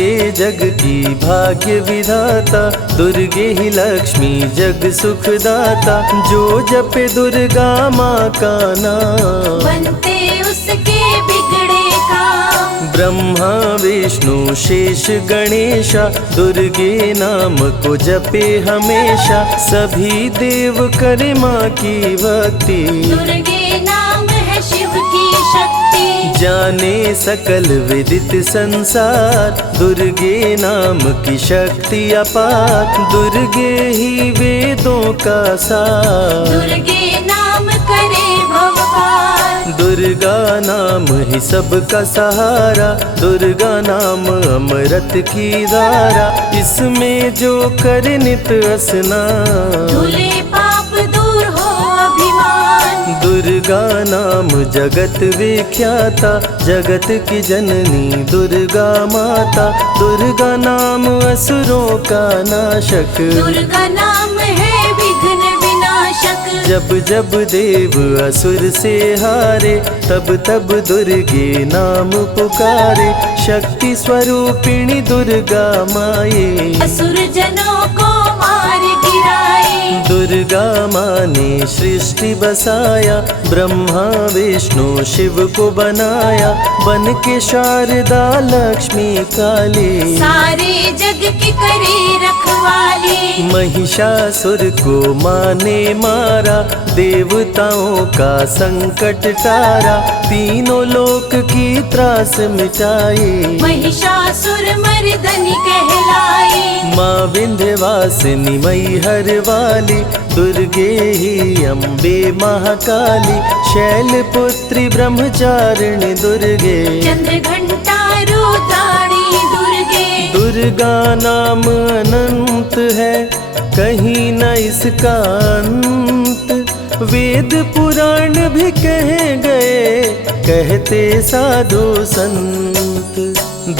दुर्गे जग की भाग्य विधाता, दुर्गे ही लक्ष्मी जग सुखदाता। जो जपे दुर्गा माँ का नाम, बनते उसके बिगड़े काम। ब्रह्मा विष्णु शेष गणेशा, दुर्गे नाम को जपे हमेशा। सभी देव करे माँ की भक्ति, दुर्गे नाम है शिव की शक्ति। जाने सकल विदित संसार, दुर्गे नाम की शक्ति अपार। दुर्गे ही वेदों का सार, दुर्गे नाम करे भव पार। दुर्गा नाम ही सबका सहारा, दुर्गा नाम अमृत की धारा। इसमें जो करे नित स्नान, धुले पाप दूर हो अभिमान। दुर्गा नाम जगत विख्याता, जगत की जननी दुर्गा माता। दुर्गा नाम असुरों का नाशक, दुर्गा नाम है विघ्न विनाशक। जब जब देव असुर से हारे, तब तब दुर्गे नाम पुकारे। शक्ति स्वरूपिणी दुर्गा माये, असुर जनों को मार गिराए। दुर्गा माँ ने सृष्टि बसाया, ब्रह्मा विष्णु शिव को बनाया। बन के शारदा लक्ष्मी काली, सारे जग की करे रखवाली। महिषासुर को माँ ने मारा, देवताओं का संकट टारा। तीनों लोक की त्रास मिटाई, महिषासुर मर्दनी कहलाई। माँ विंध्यवासिनी मैहर वाली, दुर्गे ही अम्बे महाकाली। शैलपुत्री ब्रह्मचारिणी दुर्गे, चंद्र घंटा रुद्राणी दुर्गे। दुर्गा नाम अनंत है, कहीं न इसका अंत। वेद पुराण भी कह गए, कहते साधु संत।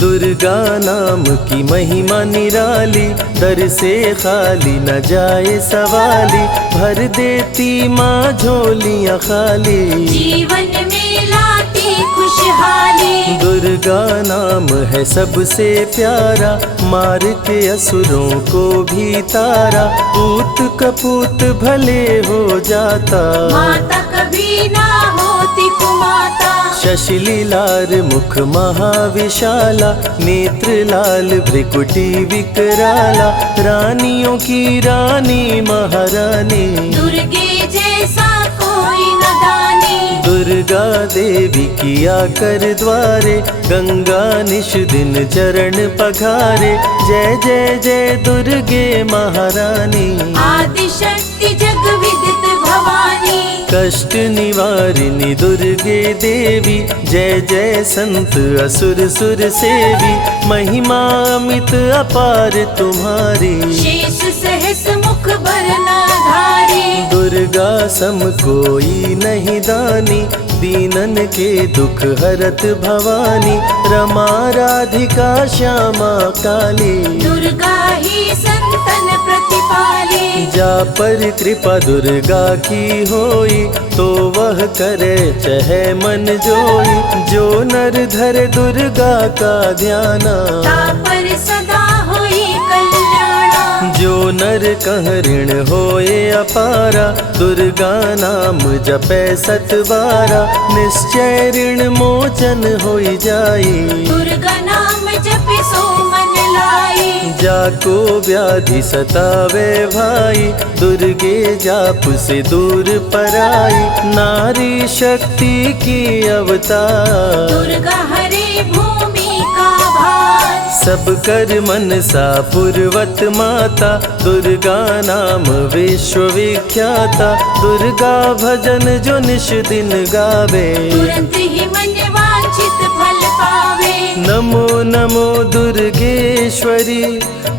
दुर्गा नाम की महिमा निराली, दर से खाली न जाए सवाली। भर देती माँ झोलियाँ खाली, जीवन में लाती खुशहाली। दुर्गा नाम है सबसे प्यारा, मार के असुरों को भी तारा। पूत कपूत भले हो जाता, माता कभी ना होती कुमाता। शशिलीलार मुख महाविशाला, नेत्र लाल भ्रिकुटी विकराला। रानियों की रानी महारानी, दुर्गे जैसा कोई न दानी। दुर्गा देवी किया कर द्वारे, गंगा निश दिन चरण पखारे। जय जय जय दुर्गे महारानी, आदि शक्ति जग विदित भवानी। कष्ट निवारिणी दुर्गे देवी, जय जय संत असुर सुर सेवी। महिमा अमित अपार तुम्हारी, शेष सहस मुख बरनाधारी। दुर्गा सम कोई नहीं दानी, दीनन के दुख हरत भवानी। रमा राधिका श्यामा काली, दुर्गा ही संतन प्रतिपाली। जा पर कृपा दुर्गा की होई, तो वह करे चहे मन जोई। जो नर धरे दुर्गा का ध्याना, तापर सदा होई कल्याणा। जो नर कह ऋण होए अपारा, दुर्गा नाम जपे सतबारा। निश्चय ऋण मोचन होई जाई, दुर्गा नाम जपे सो मन लाई। जाको व्याधि सतावे भाई, दुर्गे जाप से दूर पराई। नारी शक्ति की अवतार, दुर्गा हरे भूमि का भार। सब कर मनसा पूर्वत माता, दुर्गा नाम विश्व विख्याता। दुर्गा भजन जो निश दिन गावे, तुरंत ही मन वांछित फल पावे। नमो नमो दुर्गेश्वरी,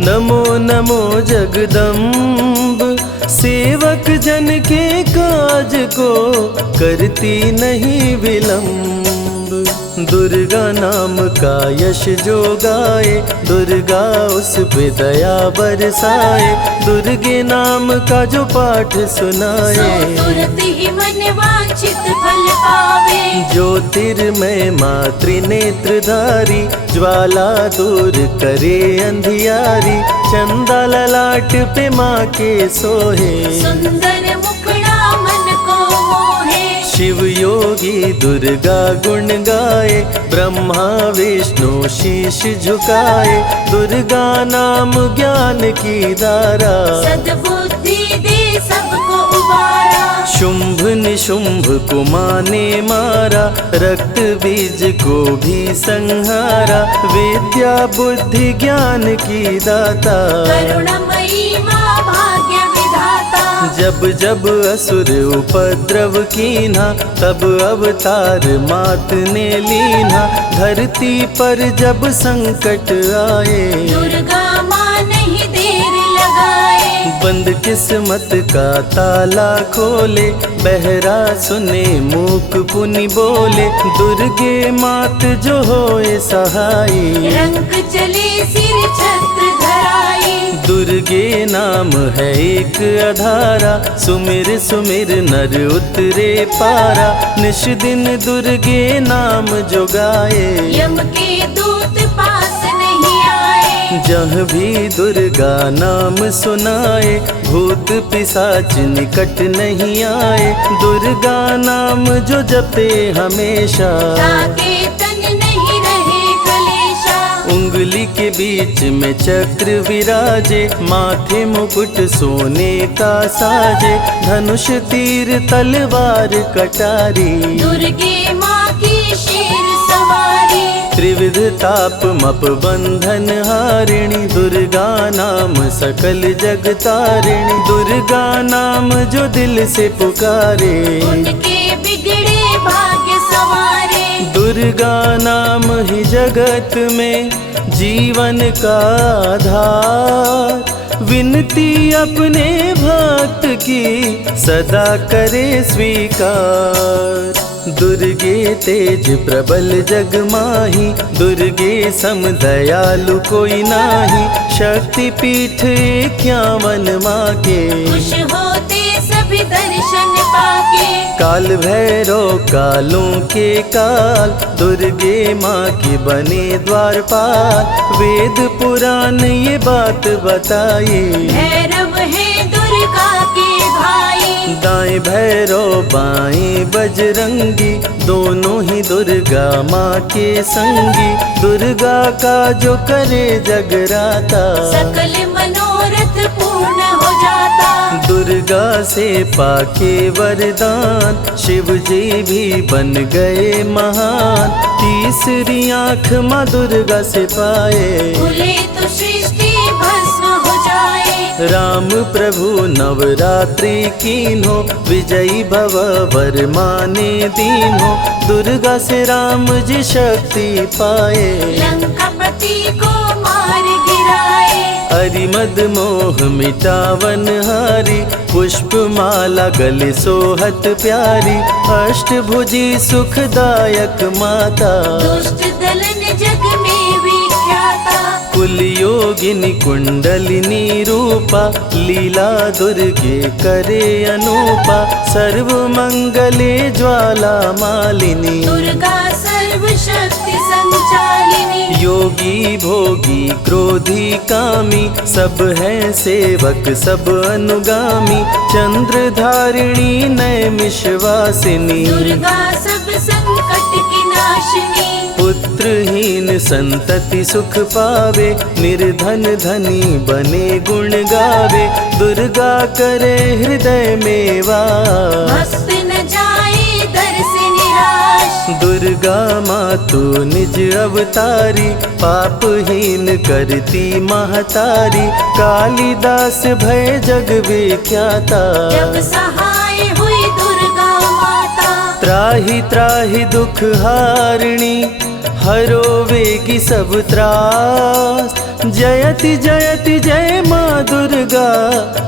नमो नमो जगदम्ब। सेवक जन के काज को करती नहीं विलम्ब, दुर्गा नाम का यश जो गाए, दुर्गा उस पे दया बरसाए। दुर्गे नाम का जो पाठ सुनाए, तुरंत ही मन वांछित फल पावे। ज्योतिर्मय माँ त्रिनेत्रधारी, ज्वाला दूर करे अंधियारी। चंदा ललाट पे माँ के सोहे, सुंदर मुखड़ा मन को मोहे। शिव योगी दुर्गा गुण गाए, ब्रह्मा विष्णु शीश झुकाए। दुर्गा नाम ज्ञान की धारा, सद्बुद्धि दे सबको उबारा। शुंभ निशुंभ को माँ ने मारा, रक्त बीज को भी संहारा। विद्या बुद्धि ज्ञान की दाता, करुणमयी माँ भाग्य विधाता। जब जब असुर उपद्रव कीन्हा, तब अवतार मात ने लीन्हा। धरती पर जब संकट आए, दुर्गा माँ नहीं देर लगाए। बंद किस्मत का ताला खोले, बहरा सुने मूक पुनि बोले। दुर्गे मात जो होए सहाई, रंग चले सिर छत्र धराई। दुर्गे नाम है एक अधारा, सुमिर सुमिर नर उतरे पारा। निश दिन दुर्गे नाम जो गाए, यम के दूत पास नहीं आए। जहाँ भी दुर्गा नाम सुनाए, भूत पिशाच निकट नहीं आए। दुर्गा नाम जो जपे हमेशा, ताके तन नहीं रहे कलेशा। उंगली के बीच में चक्र विराजे, माथे मुकुट सोने का साजे। धनुष तीर तलवार कटारी, दुर्गे माँ की शेर सवारी। त्रिविध ताप मप बंधन हारिणी, दुर्गा नाम सकल जग तारिणी। दुर्गा नाम जो दिल से पुकारे, उनके बिगड़े भाग्य सवारे। दुर्गा नाम ही जगत में जीवन का आधार। विनती अपने भक्त की सदा करे स्वीकार। दुर्गे तेज प्रबल जग माही, दुर्गे सम दयालु कोई नाही। शक्ति पीठ 51 माँ के, खुश होते सभी दर्शन पाके। काल भैरव कालों के काल, दुर्गे माँ के बने द्वारपाल। वेद पुराण ये बात बताए, भैरव है दुर्गा के भाई। दाएं भैरव बाएं बजरंगी, दोनों ही दुर्गा माँ के संगी। दुर्गा का जो करे जगराता, सकल मनोरथ पूर्ण हो जाता। दुर्गा से पाके वरदान, शिव जी भी बन गए महान। तीसरी आँख माँ दुर्गा से पाए, खुले तो सृष्टि भस्म हो जाए। राम प्रभु नवरात्रि कीन्हो, विजयी भव वर माने दीन्हो। दुर्गा से राम जी शक्ति पाए, लंकापति को मार गिराए। अरिमद मोह मिटावन हारी, पुष्प माला गले सोहत प्यारी। अष्टभुजी सुखदायक माता, दुष्ट दलन जग में विख्याता। कुल योगिनी कुंडलिनी रूपा, लीला दुर्गे करे अनूपा। सर्व मंगले ज्वाला मालिनी, दुर्गा सर्वशक्ति संचालिनी। योगी भोगी क्रोधी कामी, सब है सेवक सब अनुगामी। चंद्र धारिणी नैमिषवासिनी, दुर्गा सब संकट की नाशिनी। पुत्रहीन संतति सुख पावे, निर्धन धनी बने गुण गावे। दुर्गा करे हृदय में वास, भक्त न जाए दर से निराश। दुर्गा माँ तू निज अवतारी, पापहीन करती महतारी। कालिदास भय जग विख्याता, जब सहाय हुई दुर्गा माता। त्राहि त्राहि दुख हारिणी, हरो वेगी सब त्रास। जयति जयति जय माँ दुर्गा,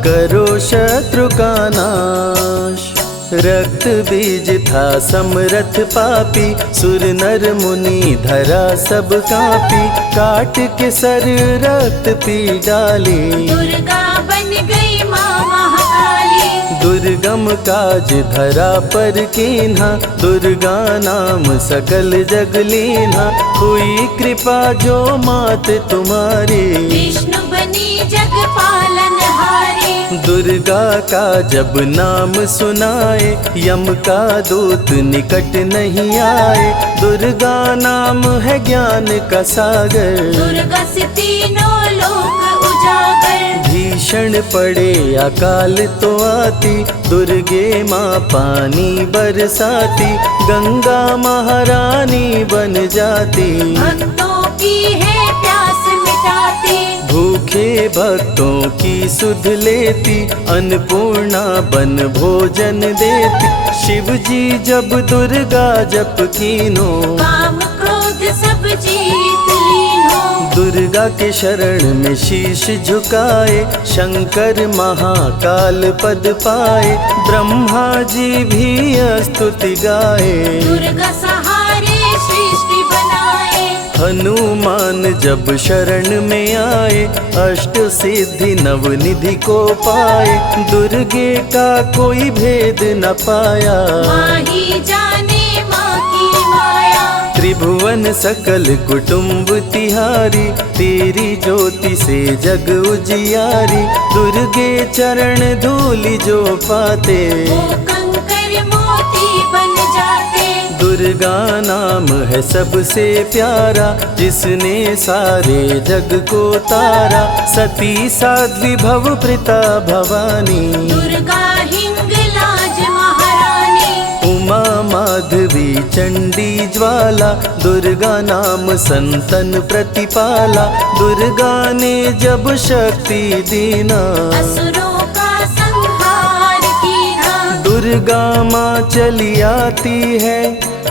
करो शत्रु का नाश। रक्त बीज था समरथ पापी, सुर नर मुनि धरा सब कापी, काट के सर रक्त पी डाली, दुर्गा बन गई माँ महाकाली। दुर्गम काज धरा पर कीन्हा, दुर्गा नाम सकल जग लीन्हा, हुई कृपा जो मात तुम्हारी, विष्णु बनी जग पालन हारी। दुर्गा का जब नाम सुनाए, यम का दूत निकट नहीं आए, दुर्गा नाम है ज्ञान का सागर, दुर्गा से तीनों लोक उजागर। भीषण पड़े अकाल तो आती, दुर्गे माँ पानी बरसाती, गंगा महारानी बन जाती, भक्तों की है प्यास मिटाती, भूखे भक्तों की सुध लेती, अन्नपूर्णा बन भोजन देती, शिव जी जब दुर्गा जप कीनो, काम क्रोध सब जीत लीनो। दुर्गा के शरण में शीश झुकाए, शंकर महाकाल पद पाए, ब्रह्मा जी भी स्तुति गाए, दुर्गा सहारे सृष्टि बनाए, हनुमान जब शरण में आए, अष्ट सिद्धि नवनिधि को पाए, दुर्गे का कोई भेद न पाया, माँ ही जाने माँ की माया। त्रिभुवन सकल कुटुंब तिहारी, तेरी ज्योति से जग उजियारी, दुर्गे चरण धूलि जो पाते, वो कंकर मोती बन जाते, दुर्गा नाम है सबसे प्यारा, जिसने सारे जग को तारा, सती साध्वी भव प्रीता भवानी, दुर्गा हिंगलाज महारानी, उमा माधवी चंडी ज्वाला, दुर्गा नाम संतन प्रतिपाला, दुर्गा ने जब शक्ति दीना, असुरों का संहार कीना, दुर्गा माँ चली आती है,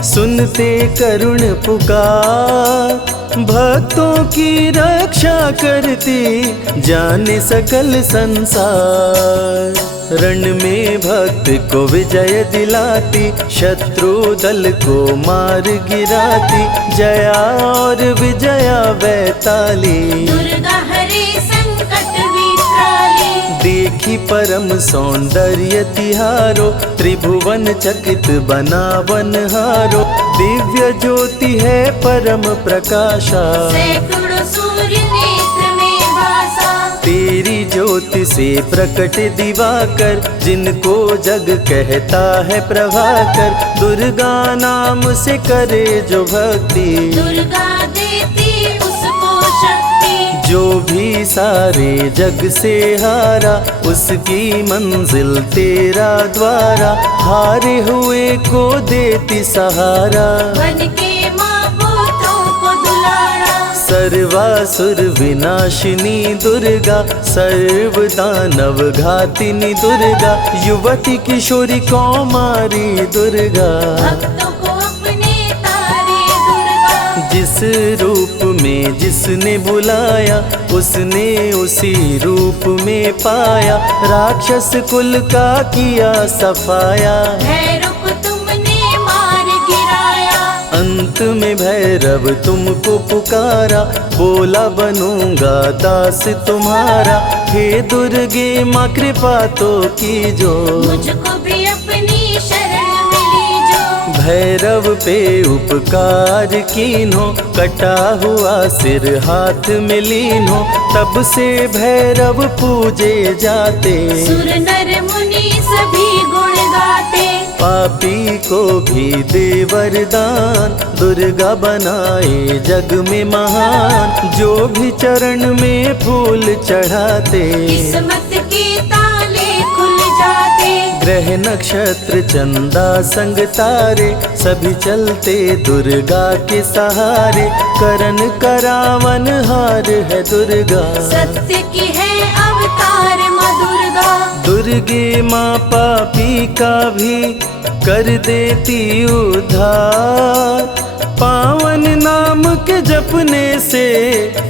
सुनते करुण पुकार, भक्तों की रक्षा करती, जाने सकल संसार, रण में भक्त को विजय दिलाती, शत्रु दल को मार गिराती, जया और विजया वैताली, दुर्गा हरे संकट विकराली, देखी परम सौंदर्य तिहारो, त्रिभुवन चकित बनावन हारो, दिव्य ज्योति है परम प्रकाशा, सैकड़ों सूर्य नेत्र में भासा, तेरी ज्योति से प्रकट दिवाकर, जिनको जग कहता है प्रभाकर, दुर्गा नाम से करे जो भक्ति, दुर्गा देती उसको शक्ति, जो भी सारे जग से हारा, उसकी मंजिल तेरा द्वारा, हारे हुए को देती सहारा, बन के माँ पुत्रों को दुलारा, सर्वासुर विनाशिनी दुर्गा, सर्व दानव घातिनी दुर्गा, युवती किशोरी कौमारी दुर्गा, भक्तों को अपने तारे दुर्गा, जिस रूप में जिसने बुलाया, उसने उसी रूप में पाया, राक्षस कुल का किया सफाया, भैरव तुमने मार गिराया, अंत में भैरव तुमको पुकारा, बोला बनूंगा दास तुम्हारा, हे दुर्गे माँ कृपा तो कीजो, मुझको भी अपनी शरण में लीजो, भैरव पे उपकार कीन्हो, कटा हुआ सिर हाथ में लीन्हो, तब से भैरव पूजे जाते, सुर नर मुनि सभी गुण गाते, पापी को भी दे वरदान, दुर्गा बनाए जग में महान, जो भी चरण में फूल चढ़ाते, किस्मत के ताले खुल जाते, ग्रह नक्षत्र चंदा संग तारे, सभी चलते दुर्गा के सहारे, करन करावन हार है दुर्गा, सत्य की है अवतार माँ दुर्गा, दुर्गे माँ पापी का भी कर देती उद्धार, पावन नाम के जपने से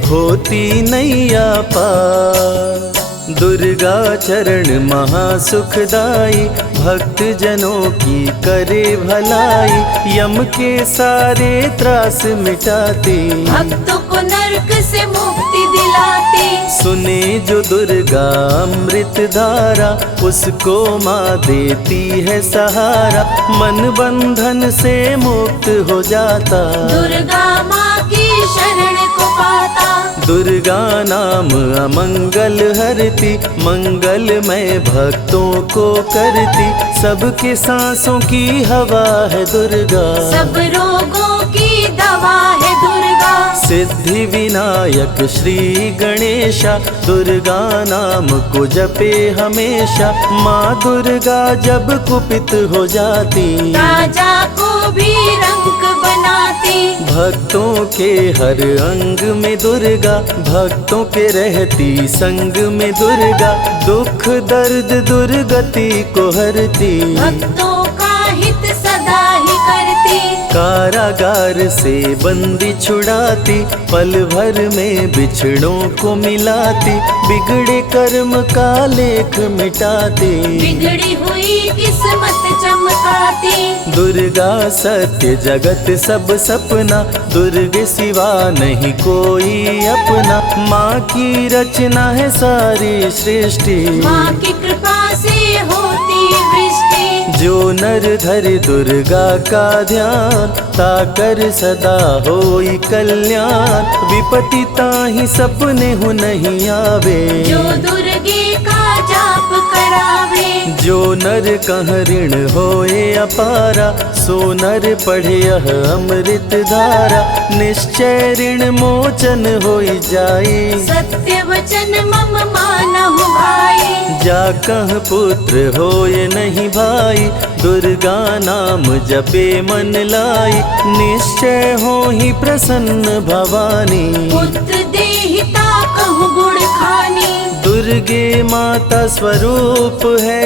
होती नैया पार, दुर्गा दुर्गा चरण महासुखदाई, भक्त जनों की करे भलाई, यम के सारे त्रास मिटाती, भक्तों को नरक से मुक्ति दिलाती। सुने जो दुर्गा अमृत धारा, उसको माँ देती है सहारा, मन बंधन से मुक्त हो जाता, दुर्गा माँ की शरण को पाता। दुर्गा नाम अमंगल हरती, मंगलमय भक्तों को करती, सबके सांसों की हवा है दुर्गा, सब रोगों की दवा है दुर्गा। सिद्धि विनायक श्री गणेशा, दुर्गा नाम को जपे हमेशा, माँ दुर्गा जब कुपित हो जाती, राजा को भी रंग बनाती। भक्तों के हर अंग में दुर्गा, भक्तों के रहती संग में दुर्गा, दुख दर्द दुर्गति को हरती, भक्तों का हित सदा ही करती। कारागार से बंदी छुड़ाती, पल भर में बिछड़ों को मिलाती, बिगड़े कर्म का लेख मिटाती, बिगड़ी हुई किस्मत चमकाती। दुर्गा सत्य जगत सब सपना, दुर्गे सिवा नहीं कोई अपना, माँ की रचना है सारी सृष्टि, माँ की कृपा से होती वृष्टि। जो नर धरे दुर्गा का ध्यान, ताकर सदा होई कल्याण, विपत्ति ताहि सपने हो नहीं आवे, जो दुर्गे का जाप करावे। जो नर कह ऋण होए अपारा, सो नर पढ़े यह अमृत धारा, निश्चय ऋण मोचन होई जाए, सत्य वचन मम मानहु भाई। जा कह पुत्र होए नहीं भाई, दुर्गा नाम जपे मन लाई, निश्चय हो ही प्रसन्न भवानी, पुत्र देहिता कहु गुण खानी। दुर्गे माता स्वरूप है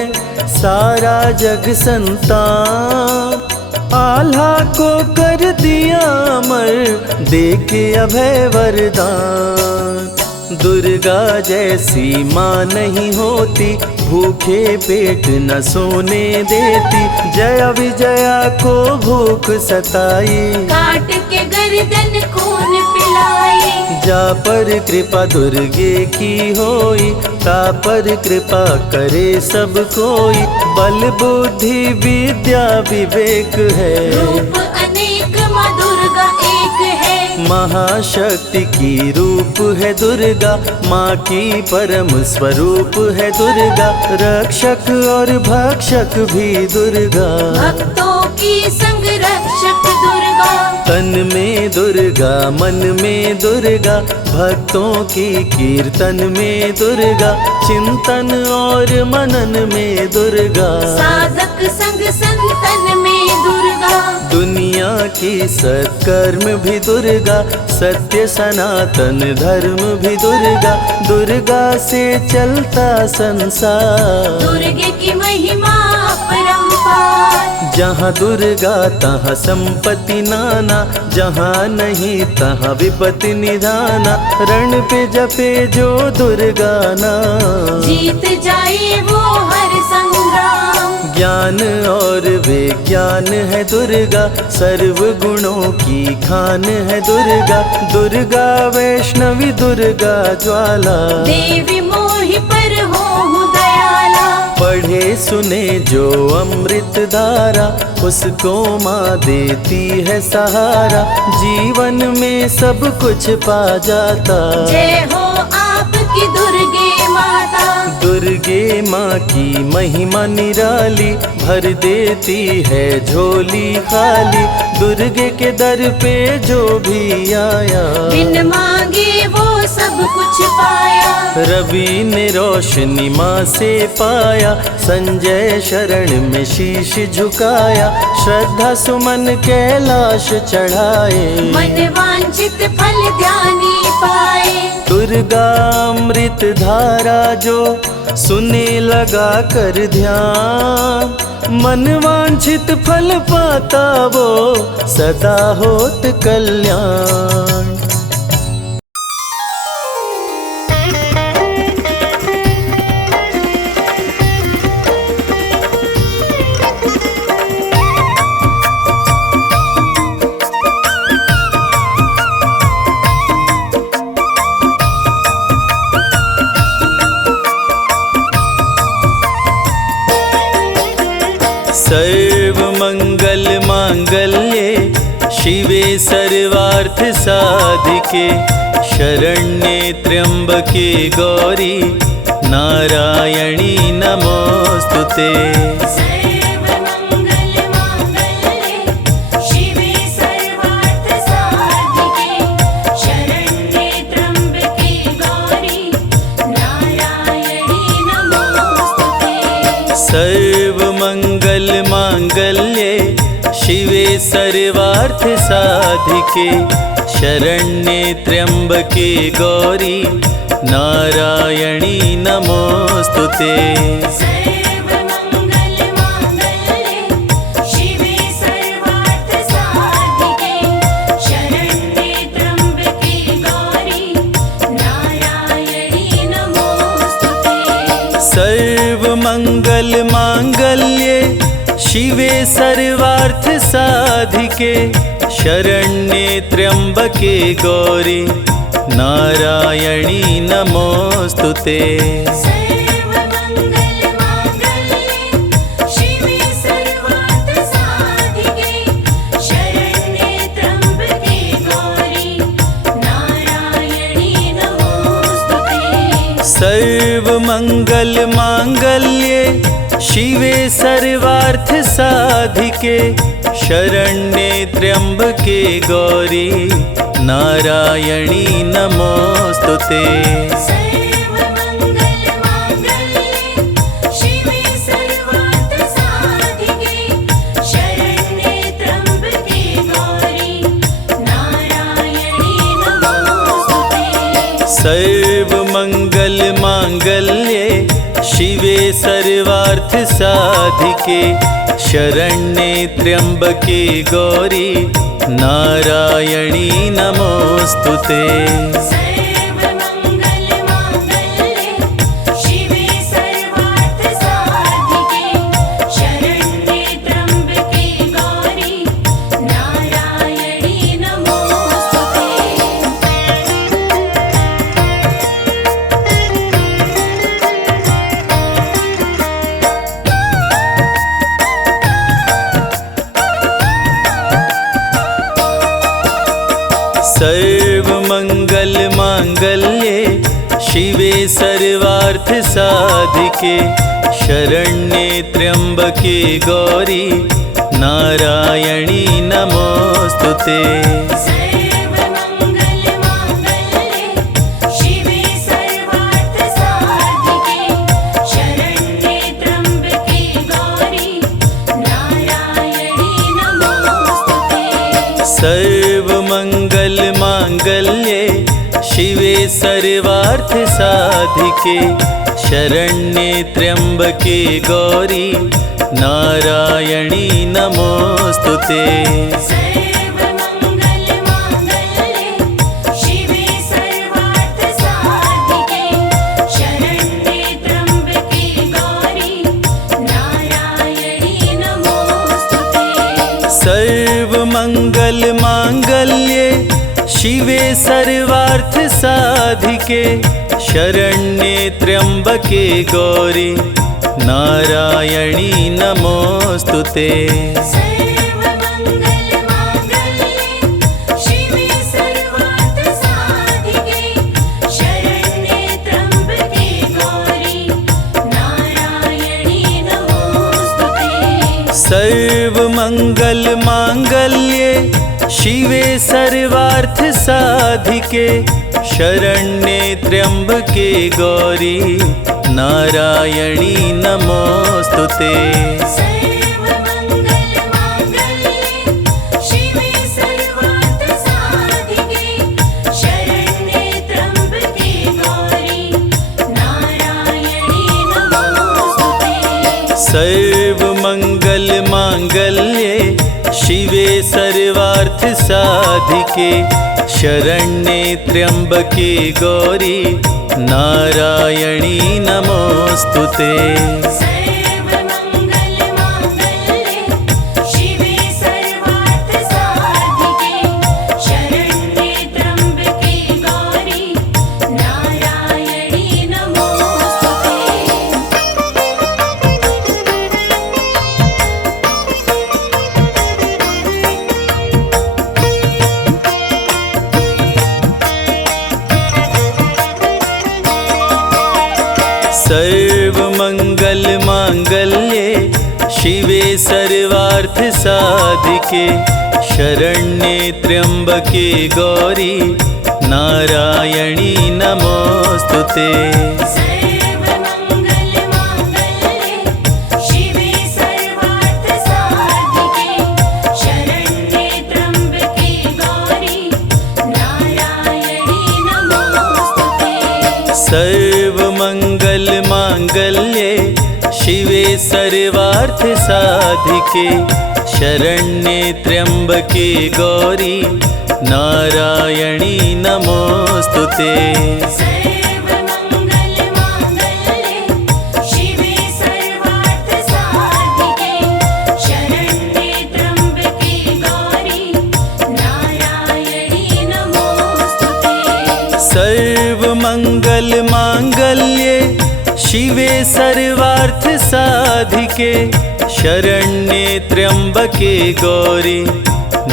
सारा जग संतान, आल्हा को कर दिया अमर, देके अभय वरदान, दुर्गा जैसी माँ नहीं होती, भूखे पेट न सोने देती, जया विजया को भूख सताई, काट के गर्दन खून पिलाई। जा पर कृपा दुर्गे की होई, ता पर कृपा करे सब कोई, बल बुद्धि विद्या विवेक है, रूप अनेक माँ दुर्गा एक है। महाशक्ति की रूप है दुर्गा, माँ की परम स्वरूप है दुर्गा, रक्षक और भक्षक भी दुर्गा, भक्तों की संग रक्षक दुर्गा। तन में दुर्गा मन में दुर्गा, भक्तों की कीर्तन में दुर्गा, चिंतन और मनन में दुर्गा, साधक संग संतन में दुर्गा। दुनिया की सत्कर्म भी दुर्गा, सत्य सनातन धर्म भी दुर्गा, दुर्गा से चलता संसार, दुर्गे की महिमा अपरंपार। जहाँ दुर्गा तहाँ संपत्ति नाना, जहाँ नहीं तहाँ विपत्ति निधाना, रण पे जपे जो दुर्गा नाम, जीत जाए वो हर संग्राम। ज्ञान और विज्ञान है दुर्गा, सर्व गुणों की खान है दुर्गा, दुर्गा वैष्णवी दुर्गा ज्वाला, देवी मोहि पर हो दयाला। पढ़े सुने जो अमृत धारा, उसको माँ देती है सहारा, जीवन में सब कुछ पा जाता, जय हो आपकी दुर्गे माता। दुर्गे माँ की महिमा निराली, भर देती है झोली खाली, दुर्गे के दर पे जो भी आया, बिन मांगे वो सब कुछ पाया। रवि ने रोशनी माँ से पाया, संजय शरण में शीश झुकाया, श्रद्धा सुमन कैलाश चढ़ाए, मन वांछित फल ध्यानी पाए। दुर्गा अमृत धारा जो सुने लगा कर ध्यान, मन वांछित फल पाता वो सदा होत कल्याण। सर्वमंगल मांगल्ये शिवे सर्वार्थ साधिके शरण्ये त्र्यंबके गौरी नारायणी नमोस्तुते। सर्वमंगल मांगल्ये शिवे सर्वार्थ साधिके शरण्ये त्र्यंबके गौरी नारायणी नमोस्तुते। सर्वमंगल मांगल्ये शिवे सर्वार्थ साधिके शरण्ये त्र्यंबके गौरी नारायणी नमोस्तुते। सर्वमंगल मांगल्ये शिवे सर्वार्थ साधिके शरण्ये त्र्यंबके गौरी नारायणी नमोस्तुते। सर्वमंगल मांगल्ये शिवे सर्वार्थ साधिके शरण्ये त्र्यंबके गौरी नारायणी नमोस्तुते। सर्वमंगल मांगल्ये शिवे सर्वार्थ साधिके शरण्ये त्र्यंबके गौरी नारायणी नमोस्तुते। सर्वमंगल मांगल्ये शिवे सर्वार्थ साधिके शरण्ये त्र्यंबके गौरी नारायणी नमोस्तुते। सर्वमंगल मांगल्ये शिवे सर्वार्थ साधिके शरण्ये त्र्यंबके गौरी नारायणी नमोस्तुते। सर्वमंगल मांगल्ये शिवे सर्वार्थ साधिके शरण्ये त्र्यंबके गौरी नारायणी नमोस्तुते। सर्वमंगल मांगल्ये शिवे सर्वार्थ साधिके शरण्ये त्र्यंबके गौरी नारायणी नमोस्तुते। सर्वमंगल मांगल्ये शिवे सर्वार्थ साधिके शरण्ये त्र्यंबके गौरी नारायणी नमोस्तुते। सर्वमंगल मांगल्ये शिवे सर्वार्थ साधिके शरण्ये त्र्यंबके गौरी नारायणी नमोस्तुते। सर्वमंगल मांगल्ये शिवे सर्वार्थ साधिके शरण्ये त्र्यंबके गौरी नारायणी नमोस्तुते। सर्वमंगल मांगल्ये शिवे सर्वार्थ साधिके शरण्ये त्र्यंबके गौरी नारायणी नमोस्तुते। सर्वमंगल मांगल्ये शिवे सर्वार्थ साधिके शरण्ये त्र्यंबके गौरी नारायणी नमोस्तुते। सर्वमंगल मांगल्ये शिवे सर्वार्थ साधिके शरण्ये त्र्यंबके गौरी नारायणी नमोस्तुते। सर्वमंगल मांगल्ये शिवे सर्वार्थ साधिके शरण्ये त्र्यंबके गौरी नारायणी नमोस्तुते। सर्वमंगल मांगल्ये शिवे सर्वार्थ साधिके शरण्ये त्र्यंबके गौरी नारायणी नमोस्तुते। सर्वमंगल मांगल्ये शिवे सर्वार्थ साधिके शरण्ये त्र्यंबके गौरी नारायणी नमोस्तुते। सर्वमंगल मांगल्ये शिवे सर्वार्थ साधिके शरण्ये त्र्यंबके गौरी नारायणी नमोस्तुते। सर्वमंगल मांगल्ये शिवे सर्वार्थ साधिके शरण्ये त्र्यंबके गौरी नारायणी नमोस्तुते। सर्वमंगल मांगल्ये शिवे सर्वार्थ साधिके शरण्ये त्र्यंबके गौरी नारायणी नमोस्तुते। सर्वमंगल मांगल्ये शिवे सर्वार्थ साधिके शरण्ये त्र्यंबके गौरी नारायणी नमोस्तुते। सर्वमंगल मांगल्ये शिवे सर्वार्थ साधिके शरण्ये त्र्यंबके गौरी नारायणी नमोस्तुते। सर्वमंगल मांगल्ये शिवे सर्वार्थ साधिके शरण्ये त्र्यंबके गौरी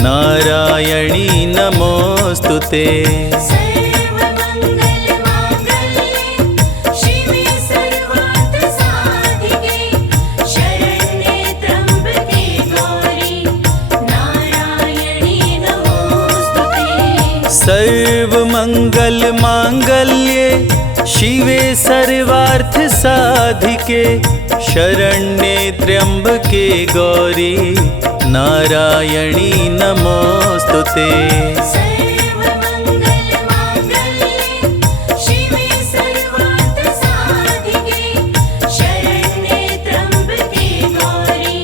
नारायणी नमोस्तुते। सर्वमंगल मांगल्ये शिवे सर्वार्थ साधिके शरण्ये त्र्यंबके गौरी नारायणी नमोस्तुते। सर्वमंगल मांगल्ये शिवे सर्वार्थ साधिके शरण्ये त्र्यंबके गौरी नारायणी नमोस्तुते। सर्वमंगल मांगल्ये शिवे सर्वार्थ साधिके शरण्ये त्र्यंबके गौरी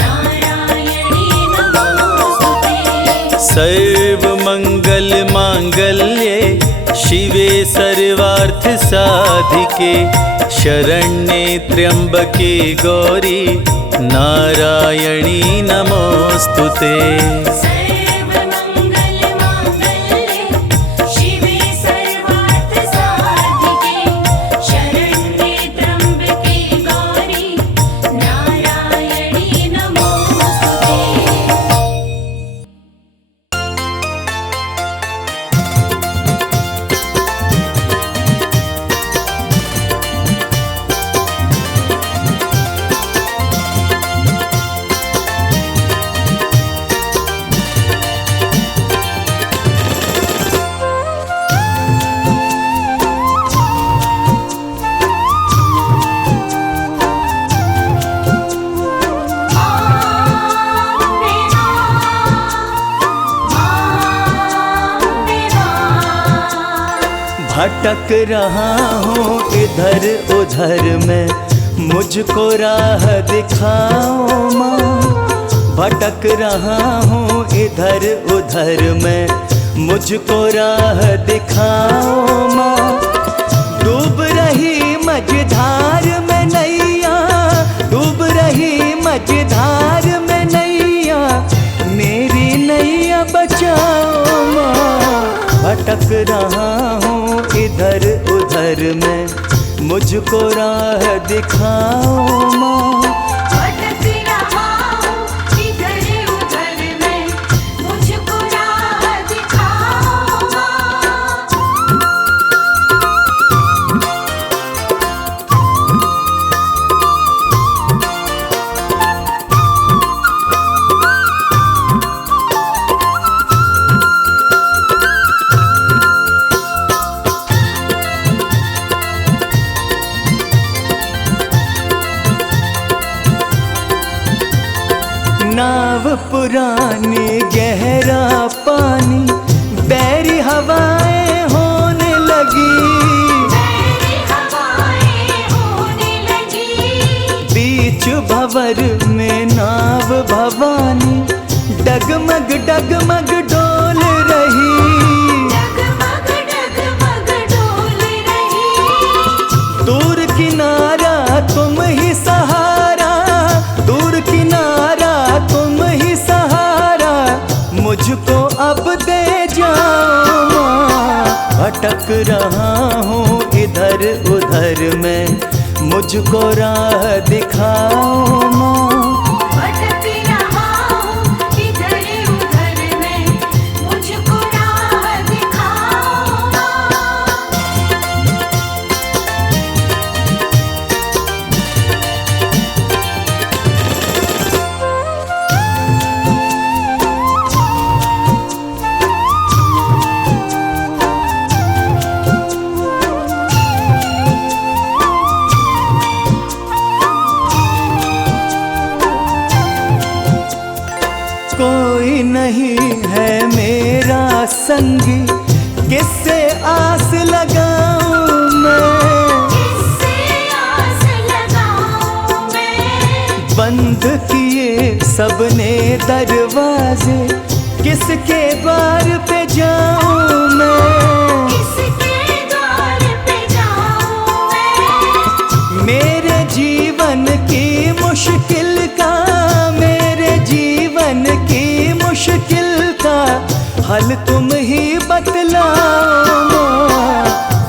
नारायणी नमोस्तुते। सर्वमंगल मांगल्ये शिवे सर्वार्थ साधिके शरण्ये त्र्यंबके गौरी नारायणी नमोस्तुते। सर्वमंगल मांगल्ये शिवे सर्वार्थ साधिके शरण्ये त्र्यंबके गौरी नारायणी नमोस्तुते। भटक रहा हूँ इधर उधर में मुझको राह दिखाओ माँ। भटक रहा हूँ इधर उधर में मुझको राह दिखाओ माँ। डूब रही मझधार में नैया, डूब रही मझधार में नैया, मेरी नैया बचाओ माँ। भटक रहा हूँ इधर उधर में मुझको राह दिखाओ माँ। भटक रहा हूँ इधर उधर में मुझको राह दिखाओ माँ। नाव पुरानी गहरा पानी बैरी हवाएं होने लगी, मेरी हवाएं होने लगी। बीच भंवर में नाव भवानी डगमग डगमग डोल रही। डगमग डगमग डोल रही। दूर किनारा तुम ही सहारा, दूर किनारा तुम ही सहारा, मुझको अब दे जाओ माँ। भटक रहा हूँ इधर उधर में मुझको राह दिखाओ माँ। भटक रहा हूँ इधर उधर में मुझको राह दिखाओ माँ। नहीं है मेरा संगी, किससे आस लगाऊं मैं, किससे आस लगाऊं मैं। बंद किए सबने दरवाजे, किसके द्वार पे जाऊं मैं, किसके द्वार पे जाऊं मैं। मेरे जीवन की मुश्किल का, मेरे जीवन की मुश्किल का हल तुम ही बतलाओ माँ।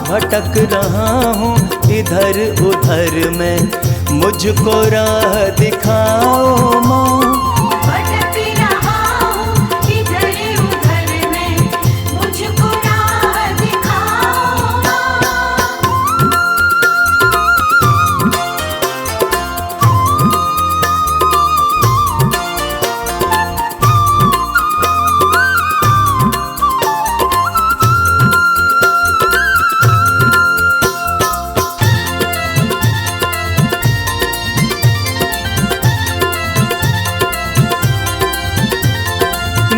भटक रहा हूँ इधर उधर मैं, मुझको राह दिखाओ माँ। भटक रहा हूँ इधर उधर मैं, मुझको राह दिखाओ माँ।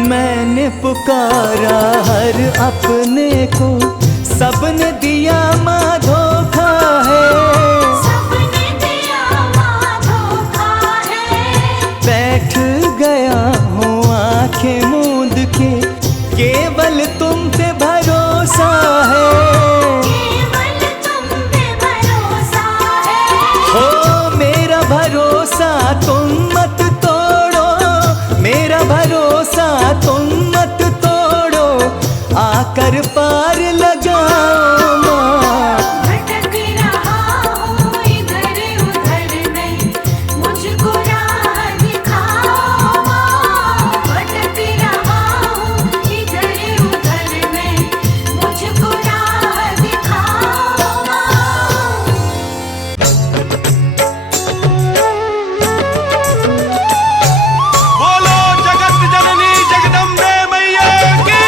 मैंने पुकारा हर अपने को, सबने दिया माँ धोखा है, सबने दिया माँ धोखा है। बैठ गया हूँ आंखें मूंद के, केवल तुम पे भरोसा है, केवल तुम पे भरोसा है। हो मेरा भरोसा तुम मत तोड़ो, मेरा भरोसा तुम मत तोड़ो, आकर पार लगाओ माँ। भटक रहा हूँ इधर उधर मैं, मुझको राह दिखाओ माँ। भटक रहा हूँ इधर उधर मैं, मुझको राह दिखाओ माँ। बोलो जगत जननी जगदम्बे मैया की।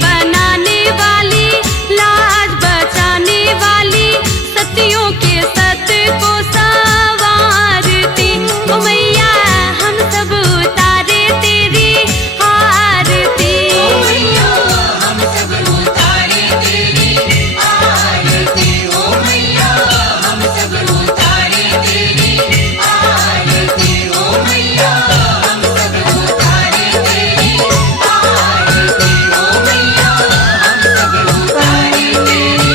बनाने वाली, लाज बचाने वाली, सतियों के सत्य को संवारती। ओ मैया हम सब उतारे तेरी आरती। ओ मैया हम सब उतारे तेरी आरती। ओ मैया हम सब उतारे तेरी आरती। ओ मैया हम सब उतारे तेरी आरती। ओ मैया हम सब उतारे तेरी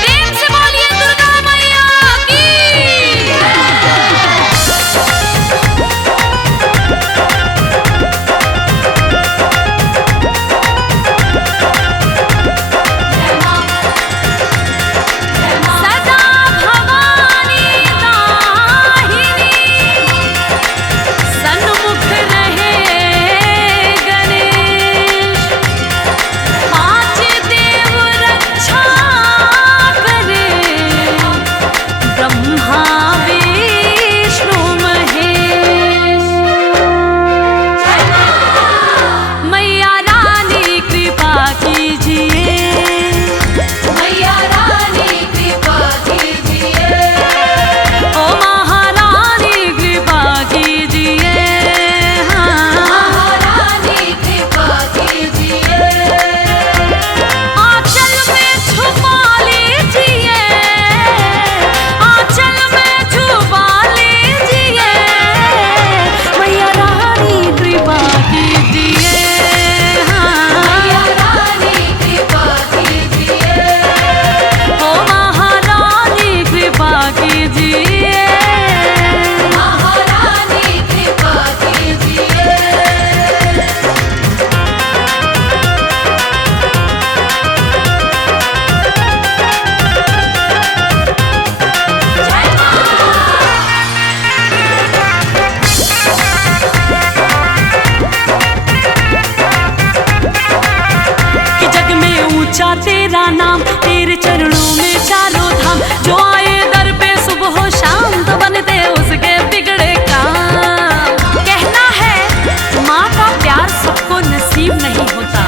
प्रेम से बोलिए दुर्गा मैया की। सदा भवानी दाहिनी, सन्मुख रहे गणेश, पांच देव रक्षा करे, ब्रह्मा विष्णु महेश। मैया रानी कृपा कीजिए, मैया रानी कृपा कीजिए, ओ महारानी कृपा कीजिए, महारानी कृपा कीजिए। आंचल में छुपा लीजिए, आंचल में छुपा लीजिए, मैया रानी कृपा कीजिए, मैया रानी कृपा कीजिए, ओ महारानी कृपा कीजिए, महारानी कृपा कीजिए। कि जग में ऊंचा तेरा नाम, तेरे चरणों में चारों धाम, जो आए दर पे सुबह शाम तो बनते उसके बिगड़े काम। कहना है माँ का प्यार सबको नसीब नहीं होता,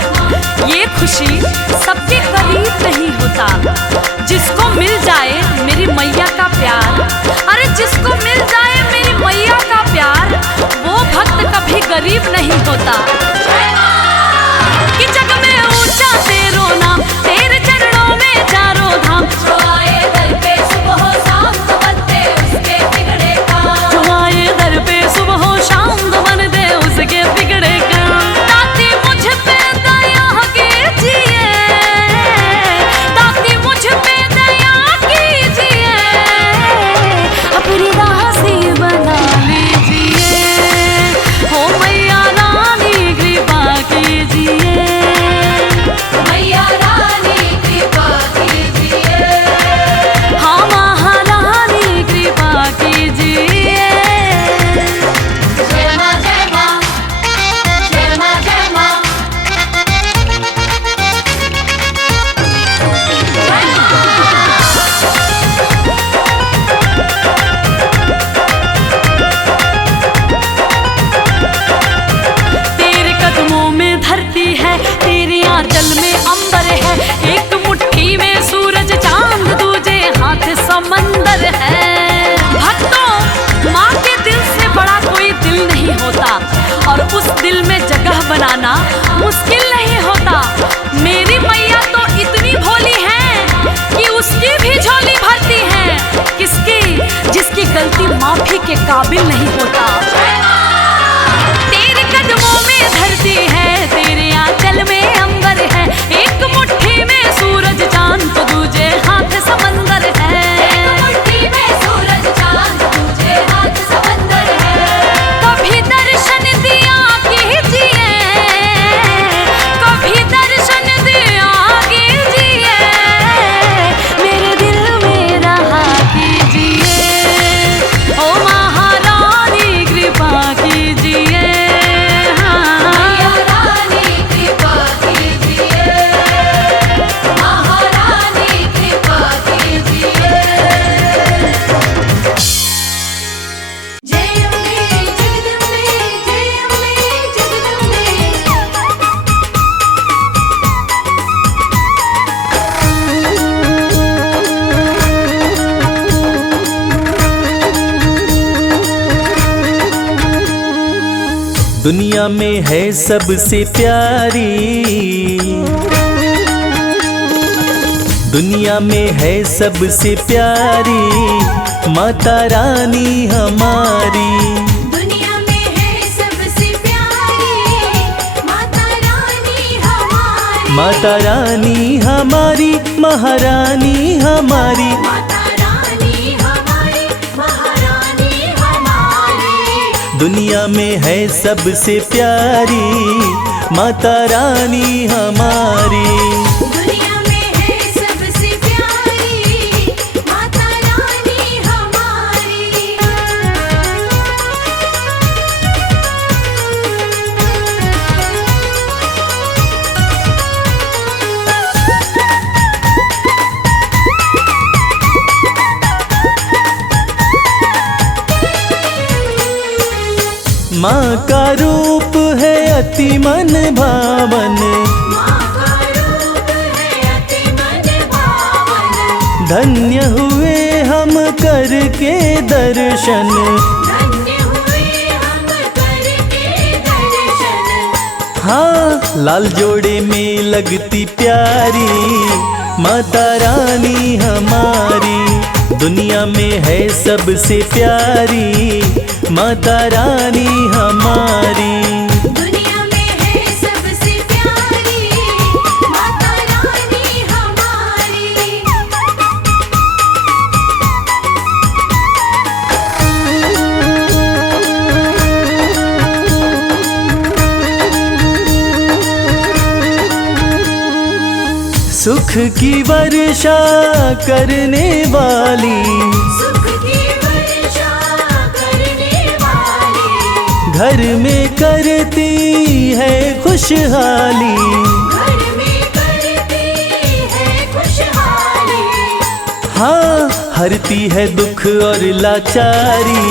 ये खुशी सबके करीब नहीं होता। जिसको मिल जाए मेरी मैया का प्यार, अरे जिसको मिल जाए मेरी मैया का प्यार, वो भक्त कभी गरीब नहीं होता। कि जग में ऊंचा तेरो नाम, तेरे चरणों में चारों धाम, जो आए दर पे सुबह शाम तो बनते उसके बिगड़े काम, जो आए दर पे सुबह शाम तो बनते उसके बिगड़े काम। ताती मुझ पे दया कीजिए, ताती मुझ पे दया कीजिए, अपनी दासी बना लीजिए, हो मैया रानी कृपा कीजिए, मैया रानी कृपा कीजिए, हाँ महारानी कृपा कीजिए। जय माँ जय माँ, जय माँ जय माँ, तेरे कदमों में धरती है, तेरे आंचल में अंबर है, एक मुट्ठी में सूरज चांद, दूजे हाथ समंदर है। भक्तों, माँ के दिल से बड़ा कोई दिल नहीं होता, और उस दिल में जगह बनाना मुश्किल नहीं होता। मेरी मैया तो इतनी भोली है कि उसकी भी झोली भरती है, किसकी? जिसकी गलती माफी के काबिल नहीं होता। तेरे कदमों में धरती है, तेरे आंचल में अंबर है, एक मुट्ठी में सूरज चांद तो दूजे हाथ समंदर है, एक मुट्ठी में सूरज चांद दूजे हाथ समंदर है। कभी दर्शन दिया कीजिए, कभी दर्शन दिया कीजिए, मेरे दिल में रहा कीजिए, ओ महारानी कृपा कीजिए, हाँ मैया रानी कृपा कीजिए। दुनिया में है सबसे प्यारी, दुनिया में है सबसे प्यारी माता रानी हमारी। दुनिया में है सबसे प्यारी माता रानी हमारी। माता रानी हमारी, महारानी हमारी। माता रानी हमारी, महारानी हमारी। दुनिया में है सबसे प्यारी माता रानी हमारी। दुनिया में है सबसे प्यारी माता रानी हमारी। माँ का रूप है अति मन भावन, माँ का रूप है अति मन भावन। धन्य हुए हम करके दर्शन। धन्य हुए हम करके दर्शन। हाँ, लाल जोड़े में लगती प्यारी माता रानी हमारी। दुनिया में है सबसे प्यारी माता रानी हमारी। दुनिया में है सबसे प्यारी माता रानी हमारी। सुख की वर्षा करने वाली, सुख की वर्षा करने वाली। घर में करती है खुशहाली। घर में करती है खुशहाली। हाँ, हरती है दुख और लाचारी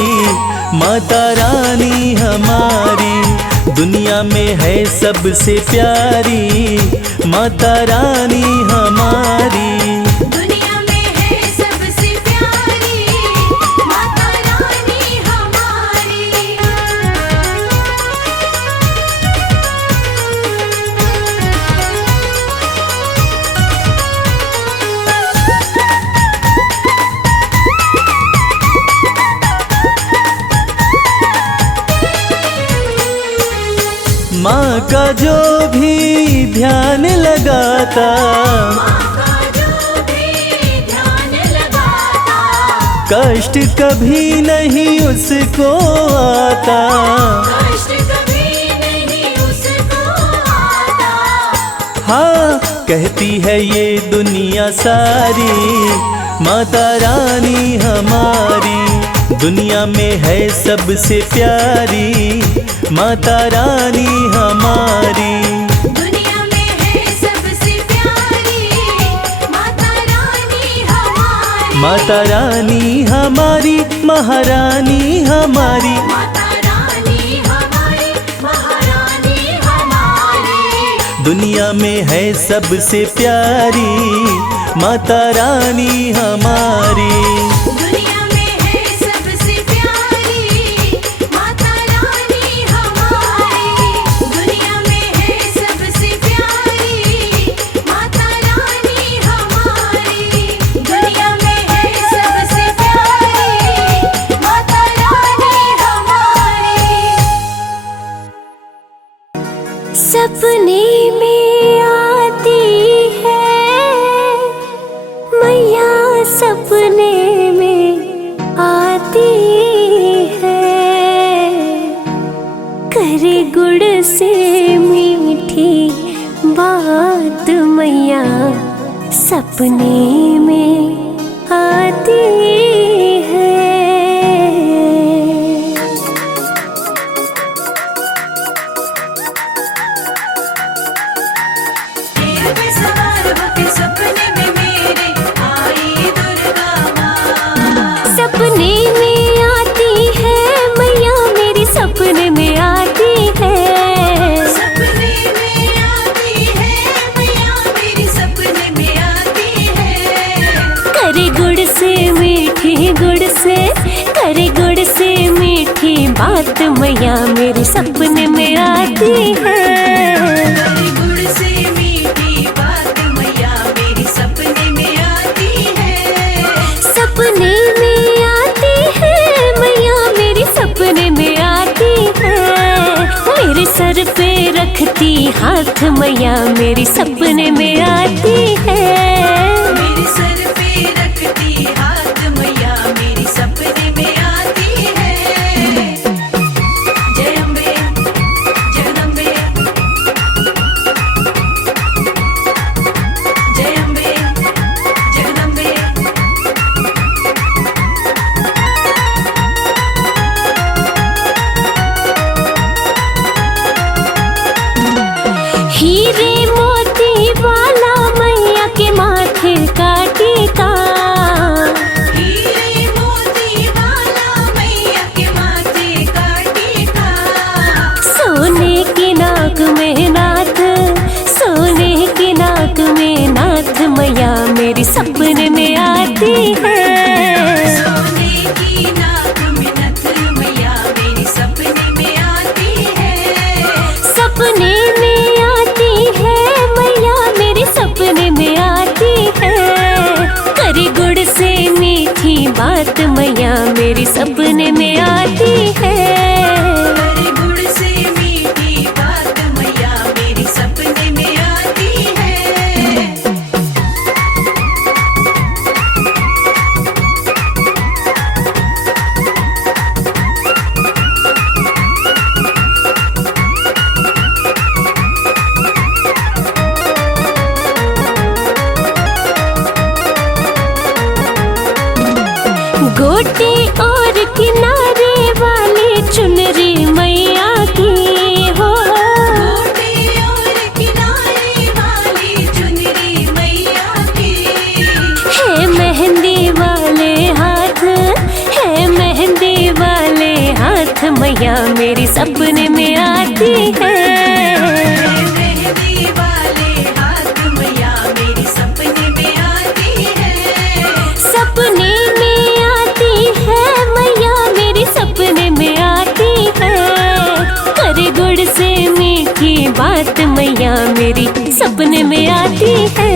माता रानी हमारी। दुनिया में है सबसे प्यारी माता रानी हमारी। दुनिया में है सबसे प्यारी माता रानी हमारी। माँ का जो भी ध्यान लगाता, माँ का जो भी ध्यान लगाता। कष्ट कभी नहीं उसको आता। कष्ट कभी नहीं उसको आता। हाँ, कहती है ये दुनिया सारी माता रानी हमारी। दुनिया में है सबसे प्यारी माता रानी हमारी। दुनिया में है सबसे प्यारी माता रानी हमारी। माता रानी हमारी, महारानी हमारी। माता रानी हमारी, महारानी हमारी। दुनिया में है सबसे प्यारी माता रानी हमारी। दुनिया में है सबसे प्यारी माता रानी हमारी। दुनिया में है सबसे प्यारी माता रानी हमारी। दुनिया में है सबसे प्यारी माता रानी हमारी। सपने में आती है मैया, सपने में आती है। करे गुड़ से मीठी बात मैया, सपने में आती है। सपने में मेरे आई दुर्गा माँ। सपने में आती है मैया मेरी, सपने में आती है। सपने में आती है मैया मेरी, सपने में आती है। करे गुड़ से मीठी, गुड़ से करे गुड़ से मीठी बात मैया मेरे सपने में आती है। गुड़ से मीठी बात मैया मेरी सपने में आती है। सपने में आती है मैया मेरी सपने में आती है। मेरे सर पे रखती हाथ मैया मेरी सपने में आती है। मेरे सर पे रखती हाथ मैया मेरी सपने में आती है। जय अम्बे जगदम्बे, जय अम्बे जगदम्बे। हीरे मोती वाला मैया के माथे का टीका। हीरे मोती वाला मैया के माथे का टीका। सोने की नाक में नाथ, सोने की नाक में नाथ मैया मेरी सपने में आती है। सोने की नाक में नथ मैया मेरी सपने में आती है। सपने में आती है मैया मेरे सपने में आती है। करी गुड़ से मीठी बात मैया मेरी सपने में आती है। हरे गुड़ से मीठी बात मैया मेरी सपने में आती है। गोटे और किनारे वाली चुनरी मैया की हो। गोटे और किनारे वाली चुनरी मैया की। है मेहंदी वाले हाथ, है मेहंदी वाले हाथ मैया मेरी सपने में आती है। मेहंदी वाले हाथ मैया मेरी सपने में आती है। सपने में आती है मैया मेरी सपने में आती है। करे गुड़ से मीठी बात मैया मेरी सपने में आती है।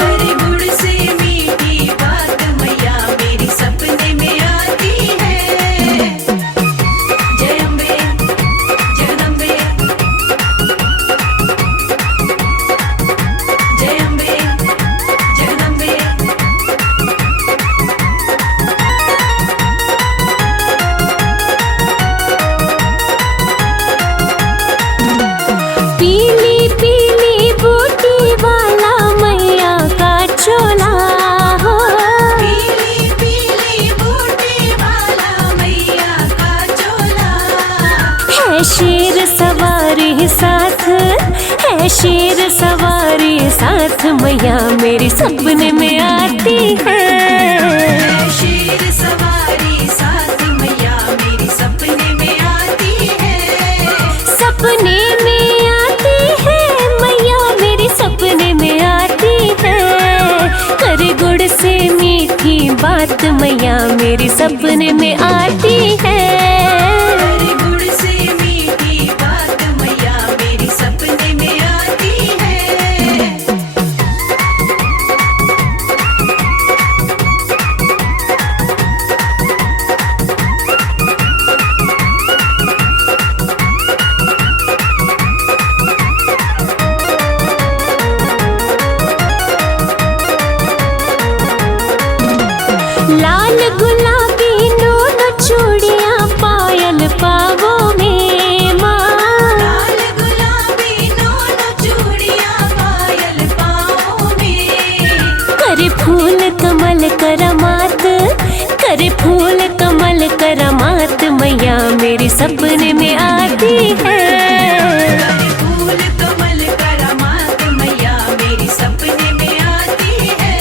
हरे गुड़ से मीठी बात मैया मेरी सपने में आती है। जय अम्बे जगदम्बे, जय अम्बे जगदम्बे। पीली पीली बूटी वाला मैया का चोला हो। पीली पीली बूटी वाला मैया का चोला। है शेर सवारी साथ, है शेर सवारी साथ मैया मेरी सपने में आती है। शेर सवारी साथ मैया मेरी सपने में आती है। सपने में आती है मैया मेरी सपने में आती है। करे गुड़ से मीठी बात मैया मेरी सपने में आती है। हरे गुड़ से मीठी बात मैया मेरी सपने में आती है। लाल गुलाबी दोनों चूड़ियां पायल पावों में माँ। लाल गुलाबी दोनों चूड़ियां पायल पाँव में। करे फूल कमल करामात, करे फूल कमल करामात मैया मेरे सपने में आती है। फूल कमल करामात मैया मेरी सपने में आती है।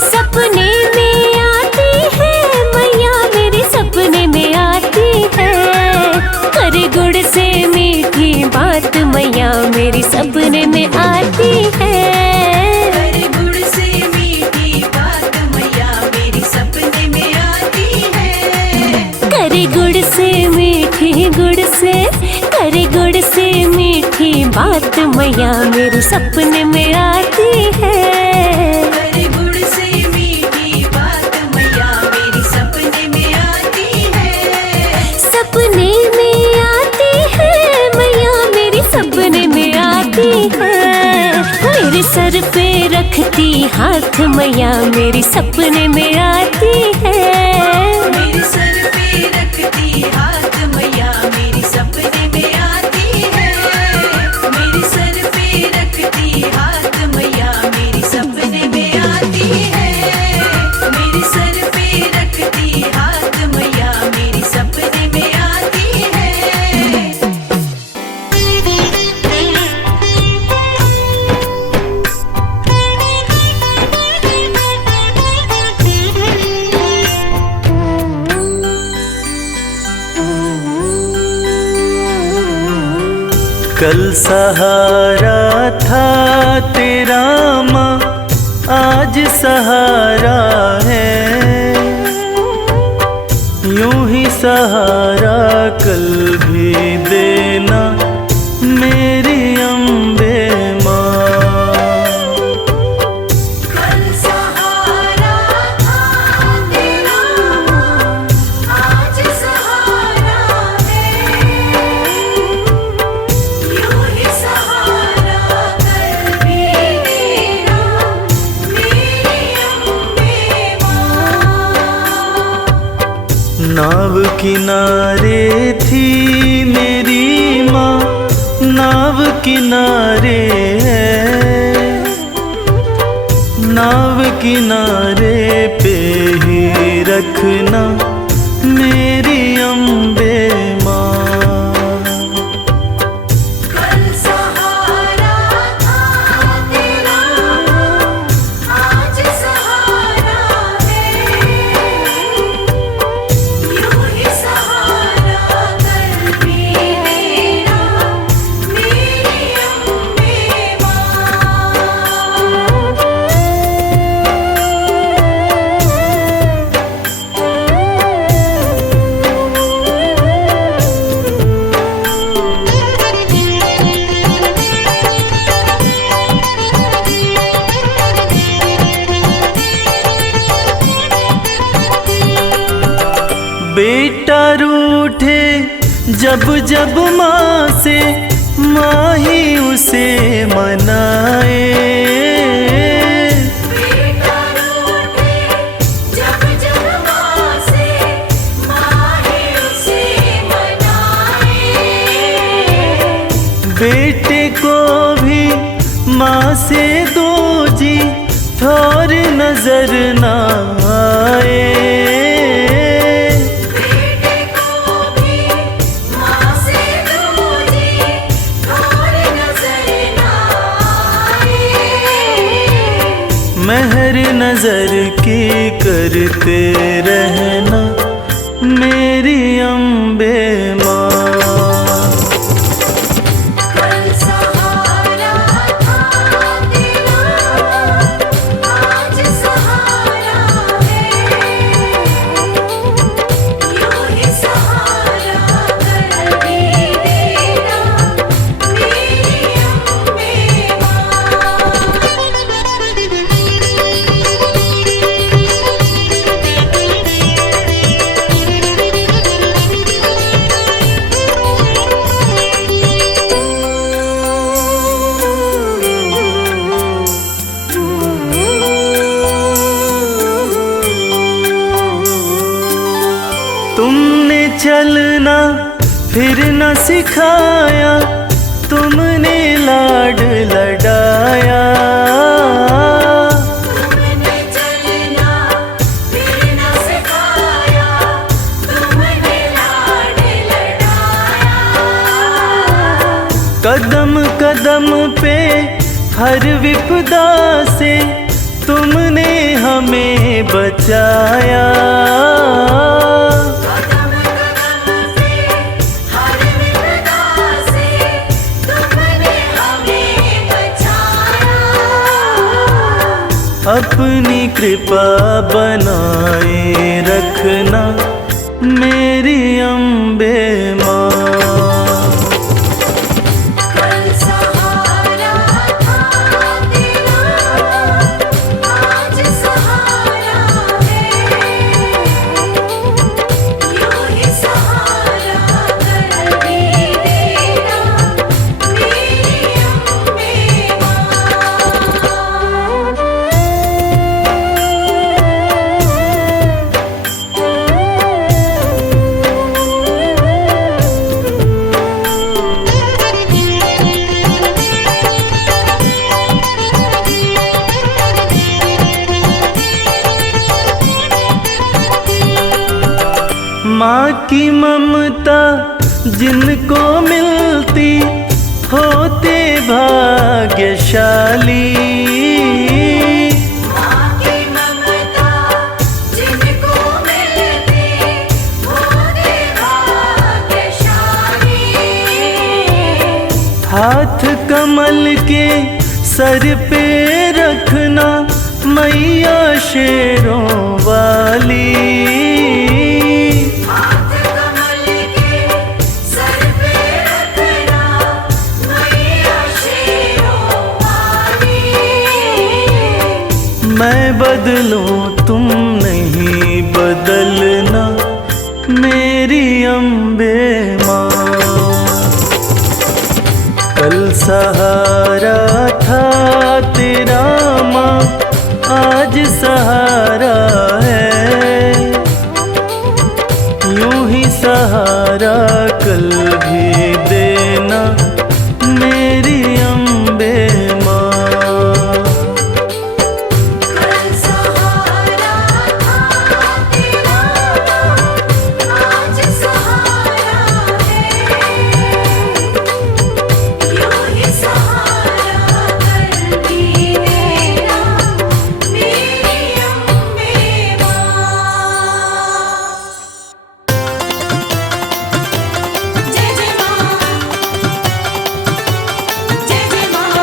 सपने में आती है मैया मेरे सपने में आती है। करे गुड़ से मीठी बात मैया मेरी सपने में आती है। हरे गुड़ से मीठी बात मैया मेरी सपने में आती है। करे गुड़ से तेरे गुड़ से मीठी बात मैया मेरे सपने में आती है। तेरे गुड़ से मीठी बात मैया मेरी सपने में आती है। सपने में आती है मैया मेरी सपने में आती है। मेरे सर पे रखती हाथ मैया मेरी सपने में आती है। मेरे सर पे रखती हाथ मैया मेरी सपने में आती है। मेरे सर पे रखती हाथ मैया मेरी सपने में आती है। मेरे सर पे रखती हाथ मैया मेरी सपने में आती है। कल सहारा था तेरा माँ, आज सहारा है। यूं ही सहारा कल भी देना मेरी अम्बे माँ। कल सहारा था तेरा आज सहारा है। यूं ही सहारा कल भी देना मेरी अम्बे माँ। नाव किनारे थी मेरी माँ, नाव किनारे है। नाव किनारे पे ही रखना मेरी अम्बे माँ। कल सहारा था तेरा आज सहारा है। यूं ही सहारा कल भी देना मेरी अम्बे माँ। बेटा रूठे जब जब माँ से, माँ ही उसे मनाए। बेटा रूठे जब जब माँ से, माँ ही उसे मनाए। बेटे को भी माँ से दो जी, थोर नजर ना आए। बेटे को भी माँ से दूजी और नजर ना आए। मेहर नजर की करते रहना। मेरी अम्बे माँ। कल सहारा था तेरा, आज सहारा है। यूं ही सहारा कर भी देना मेरी अम्बे तुमने चलना फिर न सिखाया, तुमने लाड लडाया। तुमने चलना फिर न सिखाया, तुमने लाड लड़ाया। कदम कदम पे हर विपदा से तुमने हमें बचाया। कदम कदम पे हर विपदा से तुमने हमें बचाया। अपनी कृपा बनाए रखना मेरी अम्बे माँ। माँ की ममता जिनको मिलती होते भाग्यशाली। माँ की ममता जिनको मिलती होते भाग्यशाली। हाथ कमल के सर पे रखना मैया शेरों वाली। हाथ कमल के सर पे रखना मैया शेरों वाली। मैं बदलूं तुम नहीं बदलना मेरी अम्बे माँ। कल सहारा था तेरा माँ, आज सहारा है। यूं ही सहारा कल भी देना मेरी अम्बे माँ। कल सहारा था तेरा आज सहारा है। यूं ही सहारा कल भी देना मेरी अम्बे माँ। जय जय माँ, जय जय माँ।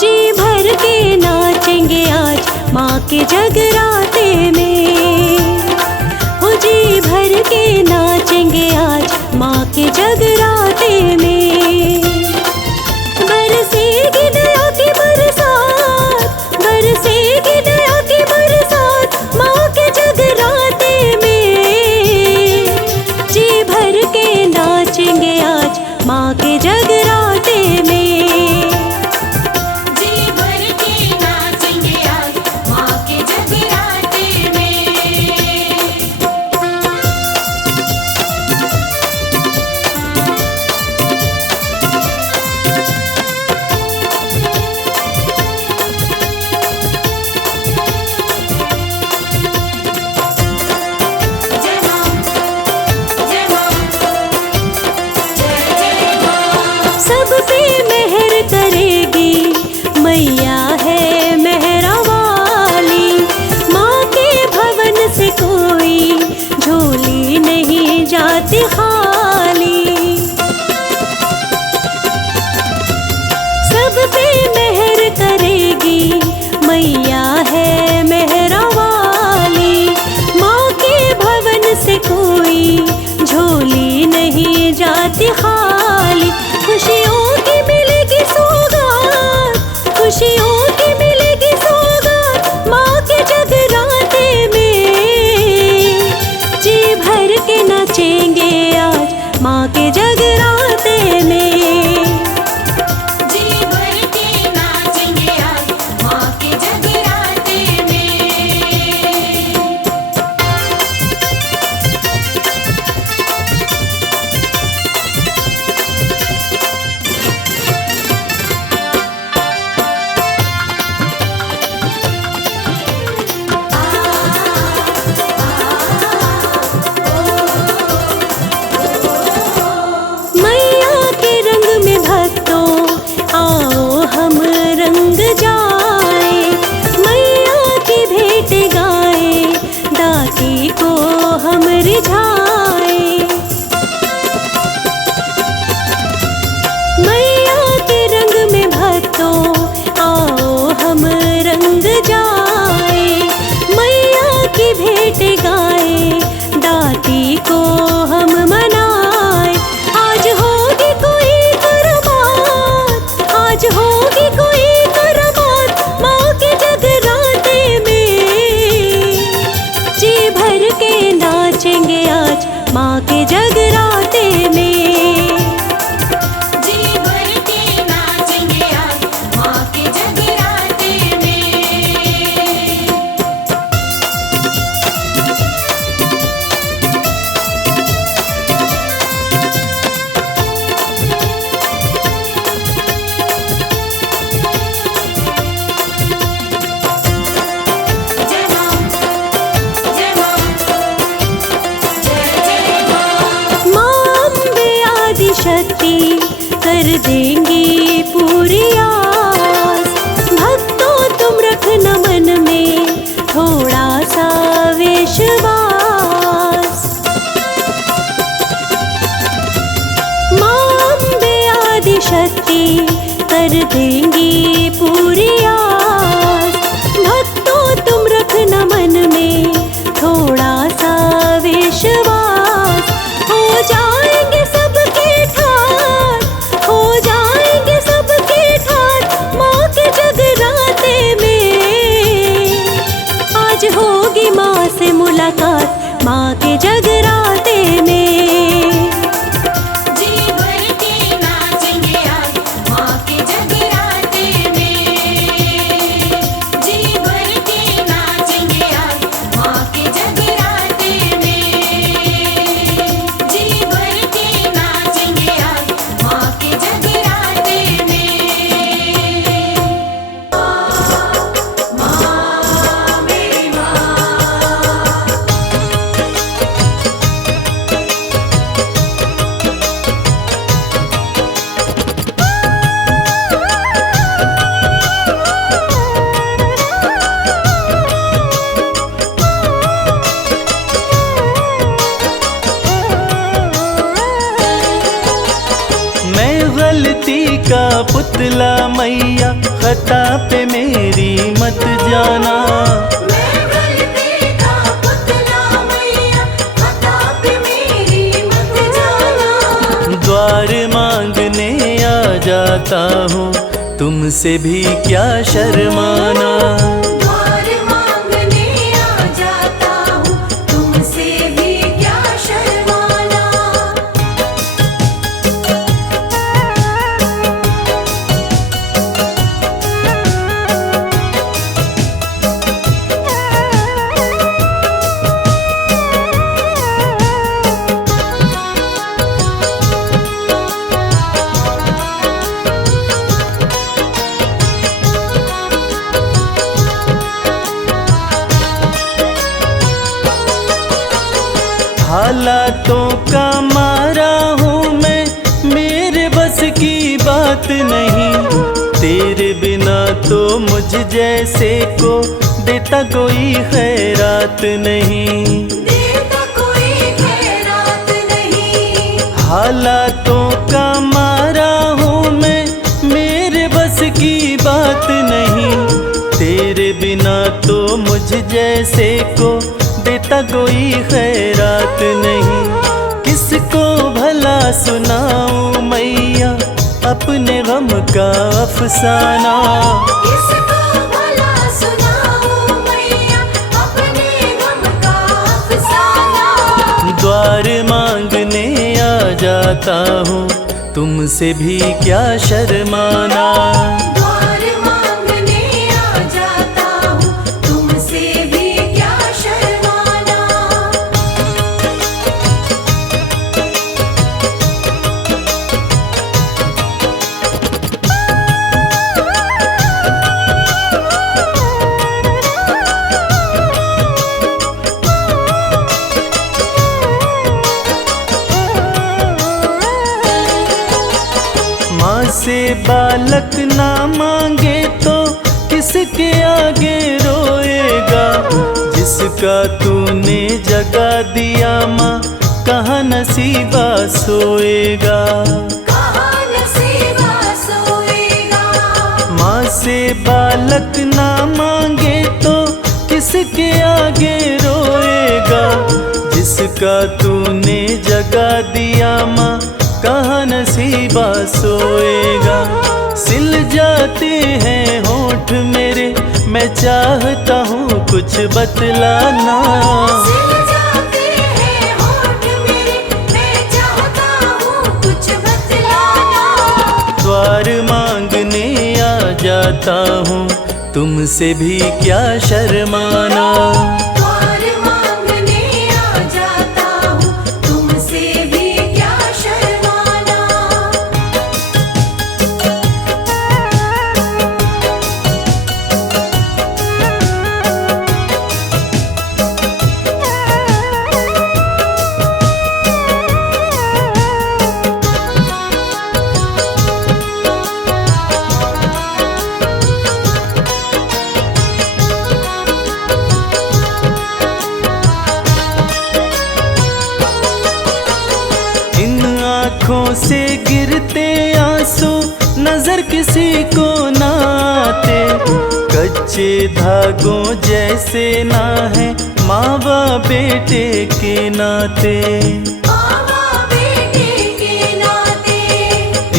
जी भर के नाचेंगे आज माँ के जगराते में। हो जी भर के नाचेंगे आज माँ के जगराते में। बरसेगी दया की बरसात, बरसेगी दया की बरसात माँ के जगराते में। जी भर के नाचेंगे आज माँ के जगराते में। जी भर के नाचेंगे आज माँ के जगराते में। जय माँ, जय माँ, जय जय माँ। सब पे मेहर करेगी मैया है मेहरा वाली। माँ के भवन से कोई झोली नहीं जाती खाली। सब पे मेहर करेगी मैया है मेहरा वाली। माँ के भवन से कोई झोली नहीं जाती खाली। खुशियों की मिलेगी सौगात, खुशियों की मिलेगी सौगात माँ के जगराते में। जी भर के नाचेंगे आज माँ के जगराते में। जी भर के नाचेंगे आज माँ के जगराते में। कर देंगी पूरी आस। भक्तों तुम रखना मन में थोड़ा सा विश्वास। माँ अम्बे आदिशक्ति कर देंगी पूरी आस। भक्तों तुम रखना मन में थोड़ा सा विश्वास। हो जाएंगे सबके ठाट, हो जाएंगे सबके ठाट माँ के जगराते में। आज होगी माँ से मुलाकात माँ के जगराते में। जी भर के नाचेंगे आज माँ के जगराते में। जी भर के नाचेंगे आज माँ के जगराते में। जी भर के नाचेंगे आज माँ के जगराते में। माँ मेरी माँ। मैं गलती का पुतला मैया, खता पे मेरी मत जाना। मैं गलती का पुतला मैया, खता पे मेरी मत जाना। द्वार मांगने आ जाता हूँ, तुमसे भी क्या शर्माना। द्वार मांगने आ जाता हूँ, तुमसे भी क्या शर्माना। हालातों का मारा हूँ मैं, मेरे बस की बात नहीं। तेरे बिना तो मुझ जैसे को देता कोई खैरात नहीं। देता कोई खैरात नहीं। हालातों का मारा हूँ मैं, मेरे बस की बात नहीं। तेरे बिना तो मुझ जैसे को देता कोई खैरात नहीं। किसको भला सुनाऊं मैया अपने गम का अफसाना। किसको भला सुनाऊं मैया अपने गम का अफसाना। द्वार मांगने आ जाता हूँ, तुमसे भी क्या शर्माना। द्वार मांगने आ जाता हूँ, तुमसे भी क्या शर्माना। माँ से बालक ना मांगे तो किसके आगे रोएगा। जिसका तूने जगा दिया माँ, कहाँ नसीबा सोएगा। कहाँ नसीबा सोएगा। माँ से बालक ना मांगे तो किसके आगे रोएगा। जिसका तूने जगा दिया माँ, कहाँ नसीबा सोएगा। सिल जाते हैं होंठ मेरे, मैं चाहता हूँ कुछ बतलाना। सिल जाते हैं होंठ मेरे, मैं चाहता हूँ कुछ बतलाना। द्वार मांगने आ जाता हूँ, तुमसे भी क्या शर्माना। द्वार मांगने आ जाता हूँ, तुमसे भी क्या शर्माना। से गिरते आंसू नजर किसी को ना आते, कच्चे धागों जैसे ना है माँ व बेटे के नाते।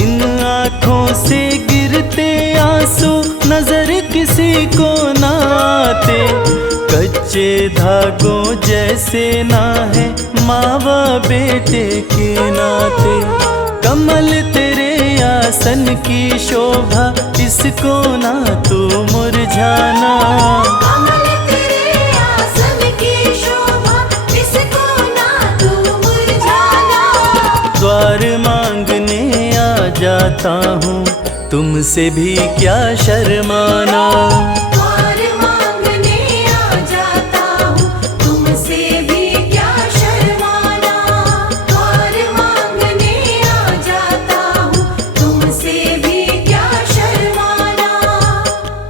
इन आँखों से गिरते आंसू नजर किसी को ना आते, कच्चे धागों जैसे ना है माँ व बेटे के नाते। कमल तेरे आसन की शोभा, इसको ना तू मुरझाना। कमल तेरे आसन की शोभा, इसको ना तू मुरझाना। द्वार मांगने आ जाता हूँ, तुमसे भी क्या शर्माना।